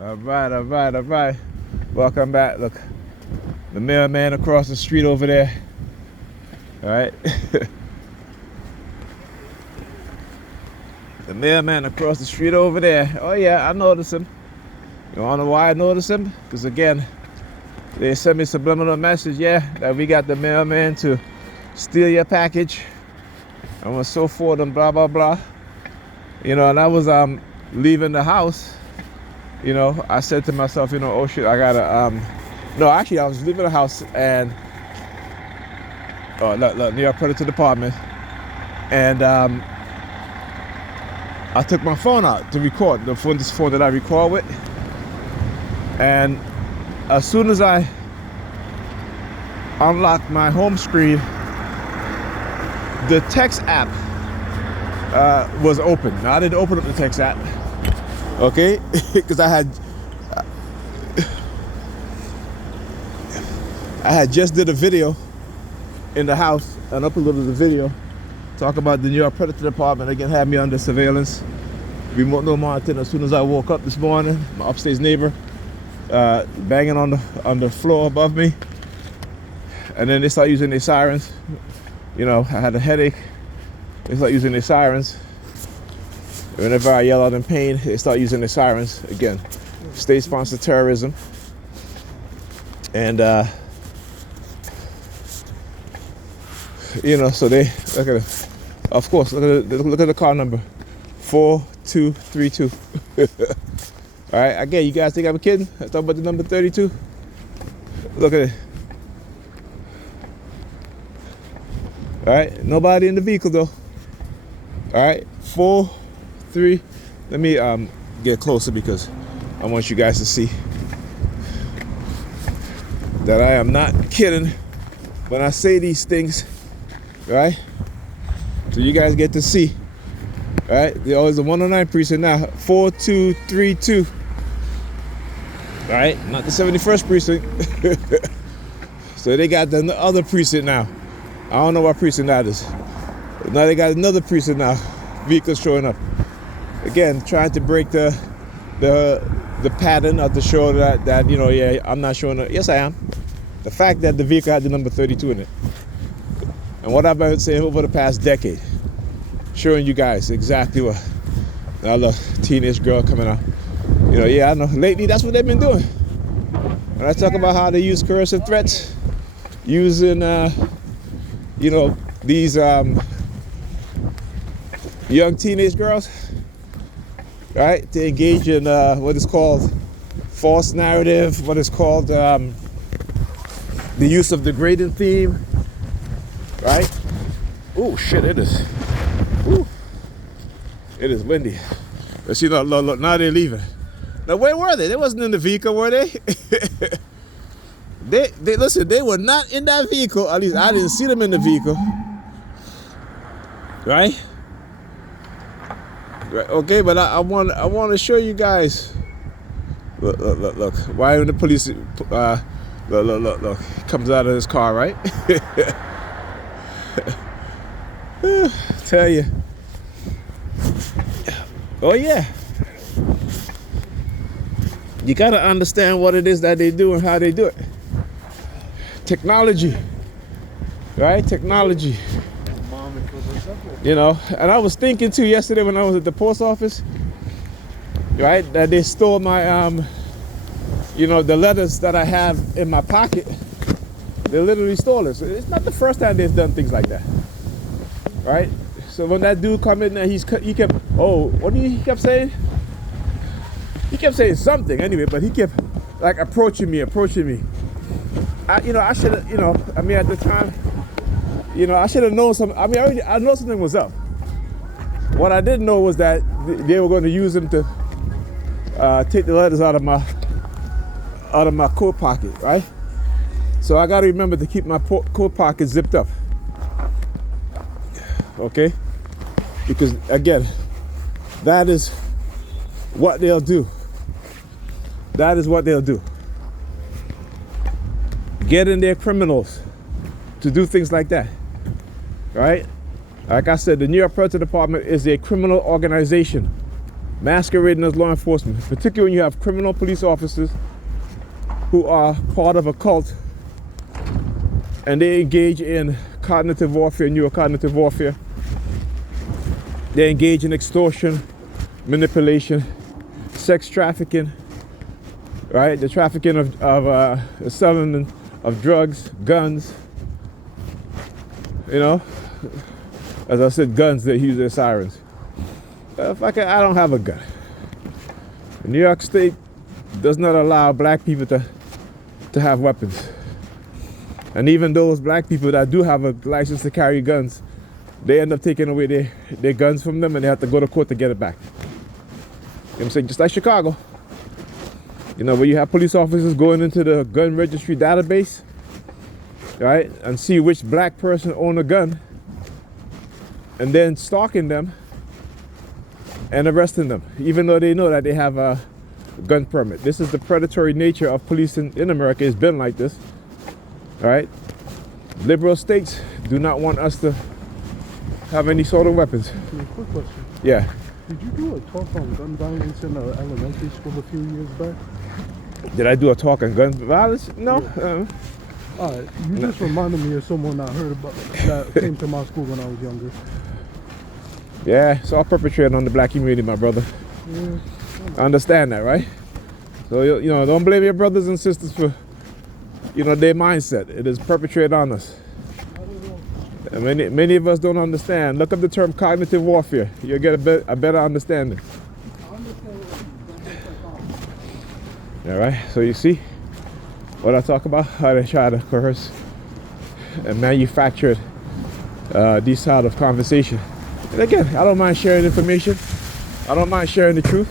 All right. Welcome back. Look, the mailman across the street over there. All right. The mailman across the street over there. Oh yeah, I noticed him. You wanna know why I noticed him? Because again, they sent me a subliminal message, that we got the mailman to steal your package. And so forth and blah blah blah. And I was leaving the house. I said to myself, oh shit, I gotta no, actually I was leaving the house and look, NY Predators Dept. And I took my phone out to record, this phone that I record with. And as soon as I unlocked my home screen, the text app was open. Now I didn't open up the text app, okay? Because I had just did a video in the house and uploaded the video. Talk about the NY Predators Dept. Again, had me under surveillance. Remote no monitoring. As soon as I woke up this morning, my upstairs neighbor banging on the floor above me, and then they start using their sirens. I had a headache. They start using their sirens. Whenever I yell out in pain, they start using their sirens again. State-sponsored terrorism, and so they look at it. Of course, look at the car number, 4232. All right, again, you guys think I'm kidding? I talk about the number 32. Look at it. All right, nobody in the vehicle though. All right, 4-3. Let me get closer because I want you guys to see that I am not kidding when I say these things, right? So you guys get to see, right? There's always the 109 precinct now, 4232. All right, not the 71st precinct. So they got the other precinct now. I don't know what precinct that is. Now they got another precinct now. Vehicles showing up. Again, trying to break the pattern of the show that I'm not showing up. Yes, I am. The fact that the vehicle had the number 32 in it. And what I've been saying over the past decade, showing you guys exactly what. Now look, teenage girl coming out. I know. Lately, that's what they've been doing. When I talk about how they use coercive threats, using, these young teenage girls, right, to engage in what is called false narrative, what is called the use of degrading theme, right? Oh shit, it is. Ooh. It is windy. Let's see, look, now they're leaving. Now where were they? They wasn't in the vehicle, were they? They listen, they were not in that vehicle. At least I didn't see them in the vehicle. Right? Okay, but I want to show you guys. Look. Why when the police look comes out of his car, right? Tell you. Oh yeah. You gotta understand what it is that they do and how they do it. Technology, right? Technology. And I was thinking too yesterday when I was at the post office, right, that they stole my, the letters that I have in my pocket. They literally stole it. So it's not the first time they've done things like that, right? So when that dude come in there, he kept, what did he kept saying? He kept saying something anyway, but he kept like approaching me. I should have, at the time, I should have known something. I know something was up. What I didn't know was that they were going to use him to take the letters out of my coat pocket, right? So I got to remember to keep my coat pocket zipped up, okay? Because again, that is what they'll do. That is what they'll do. Get in there criminals to do things like that, right? Like I said, the NY Predators Dept is a criminal organization. masquerading as law enforcement, particularly when you have criminal police officers who are part of a cult and they engage in cognitive warfare, neurocognitive warfare. They engage in extortion, manipulation, sex trafficking, right? The trafficking of selling of drugs, guns. You know, as I said, guns, they use their sirens. I don't have a gun. New York State does not allow black people to have weapons. And even those black people that do have a license to carry guns, they end up taking away their guns from them and they have to go to court to get it back. You know what I'm saying? Just like Chicago. You know, where you have police officers going into the gun registry database, right, and see which black person owned a gun, and then stalking them and arresting them, even though they know that they have a gun permit. This is the predatory nature of police in America. It's been like this, right? Liberal states do not want us to have any sort of weapons. Quick question. Yeah. Did you do a talk on gun violence in elementary school a few years back? Did I do a talk on gun violence? No. Yeah. All right. You just reminded me of someone I heard about that came to my school when I was younger. Yeah, it's all perpetrated on the black community, my brother. Yeah. I understand that, right? So, you know, don't blame your brothers and sisters for, you know, their mindset. It is perpetrated on us. And many of us don't understand. Look up the term cognitive warfare. You'll get a better understanding. All right, so you see what I talk about, how they try to coerce and manufacture these side of conversation. And again, I don't mind sharing information. I don't mind sharing the truth.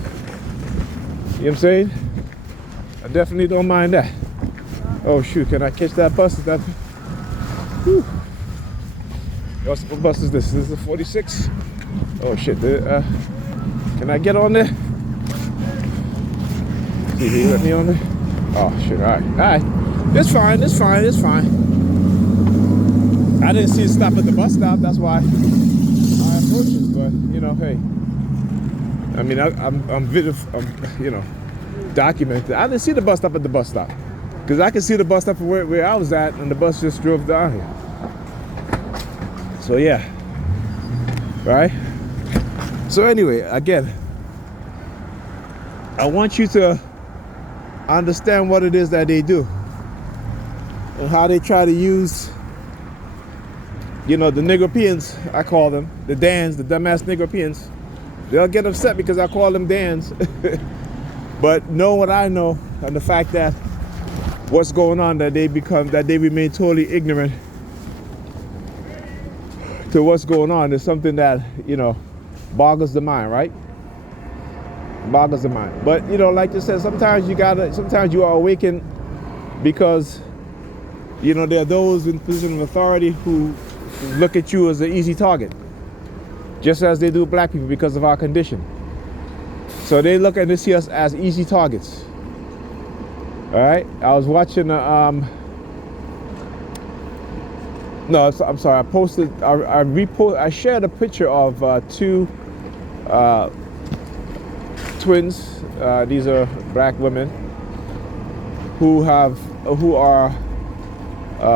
You know what I'm saying? I definitely don't mind that. Oh shoot, can I catch that bus? Is that? Whew. What bus is this? This is the 46. Oh shit, can I get on there? See, he let me on there? Oh shit, all right. It's fine. I didn't see it stop at the bus stop, that's why I approached it, but you know, hey. I mean, I'm you know, documented. I didn't see the bus stop at the bus stop. Because I could see the bus stop from where I was at, and the bus just drove down here. So yeah, right? So anyway, again, I want you to understand what it is that they do and how they try to use, you know, the Negropeans, I call them, the Dans, the dumbass Negropeans. They'll get upset because I call them Dans. But know what I know, and the fact that what's going on, that they remain totally ignorant to what's going on is something that, you know, boggles the mind, right? Boggles the mind. But, you know, like I said, sometimes you are awakened because, you know, there are those in position of authority who look at you as an easy target, just as they do black people because of our condition. So they look and they see us as easy targets. All right. I was watching no, I'm sorry. I shared a picture of two twins. These are black women who are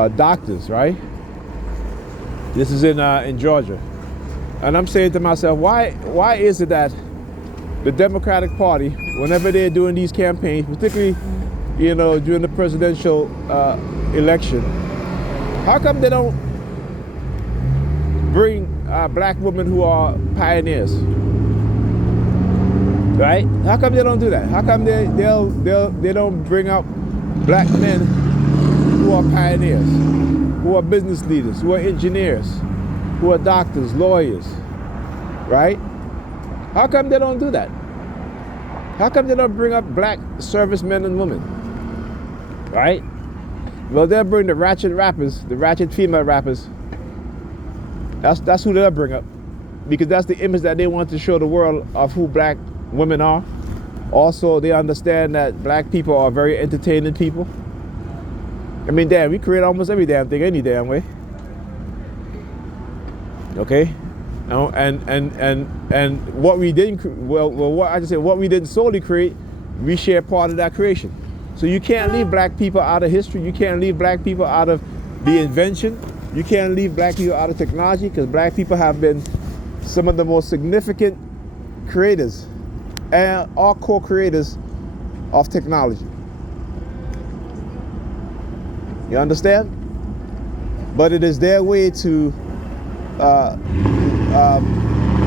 doctors, right? This is in Georgia, and I'm saying to myself, why is it that the Democratic Party, whenever they're doing these campaigns, particularly, you know, during the presidential election, how come they don't bring black women who are pioneers? Right? How come they don't do that? How come they don't bring out black men who are pioneers, who are business leaders, who are engineers, who are doctors, lawyers, right? How come they don't do that? How come they don't bring up black servicemen and women, right? Well, they'll bring the ratchet rappers, the ratchet female rappers. That's who they'll bring up, because that's the image that they want to show the world of who black women are. Also, they understand that black people are very entertaining people. I mean, damn, we create almost every damn thing, any damn way. Okay? know, and what we didn't, what we didn't solely create, we share part of that creation. So you can't leave black people out of history. You can't leave black people out of the invention. You can't leave black people out of technology, because black people have been some of the most significant creators and are co-creators of technology. You understand? But it is their way to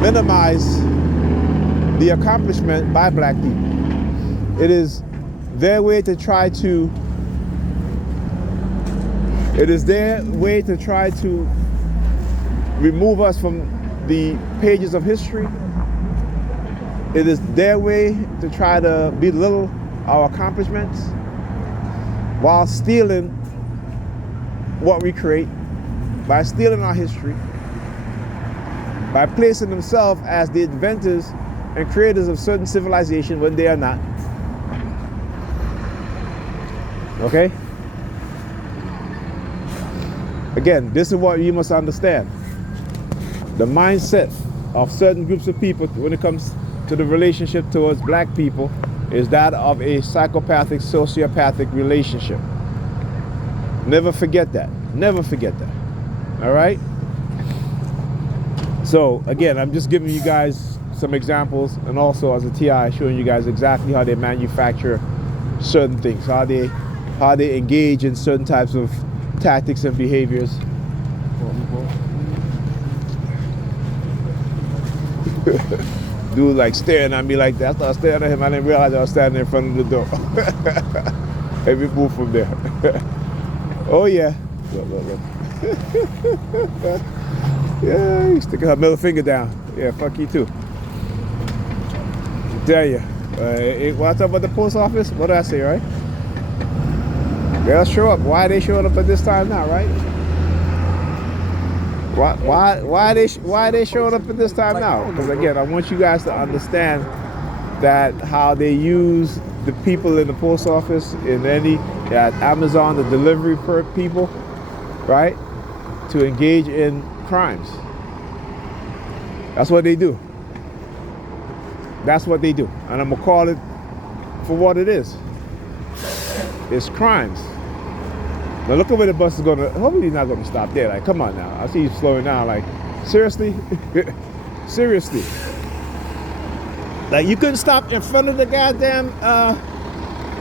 minimize the accomplishment by black people. It is their way to try to remove us from the pages of history. It is their way to try to belittle our accomplishments while stealing what we create, by stealing our history, by placing themselves as the inventors and creators of certain civilization when they are not. Okay? Again, this is what you must understand. The mindset of certain groups of people when it comes to the relationship towards black people is that of a psychopathic, sociopathic relationship. Never forget that. Never forget that. All right? So, again, I'm just giving you guys some examples, and also as a TI, showing you guys exactly how they manufacture certain things, how they engage in certain types of tactics and behaviors. Dude like staring at me like that. I started staring at him. I didn't realize I was standing in front of the door. Let me move from there. Oh yeah. Look. Yeah, he's sticking her middle finger down. Yeah, fuck you too. Tell you. When I talk about the post office, what did I say, right? They'll show up. Why are they showing up at this time now, right? Why are they showing up at this time now? Because again, I want you guys to understand that how they use the people in the post office, in at Amazon, the delivery people, right, to engage in crimes. That's what they do. That's what they do, and I'm gonna call it for what it is. It's crimes. Now look at where the bus is going to. Hopefully he's not going to stop there. Like, come on now. I see he's slowing down. Like, seriously? Seriously? Like, you couldn't stop in front of the goddamn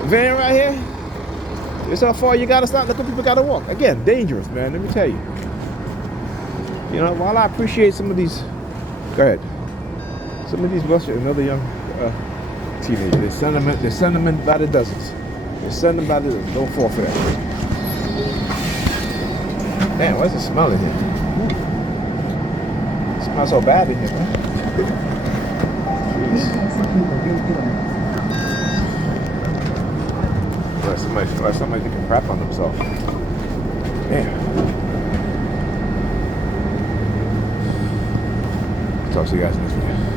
van right here? It's how far you got to stop. Look at people got to walk. Again, dangerous, man. Let me tell you. You know, while I appreciate some of these... Go ahead. Some of these buses, another young teenager. They send them by the dozens. They send them by the dozens. Don't fall for that. Man, what's the smell in here? It smells so bad in here, man. Jeez. Somebody taking crap on themselves. Damn. Talk to you guys next week.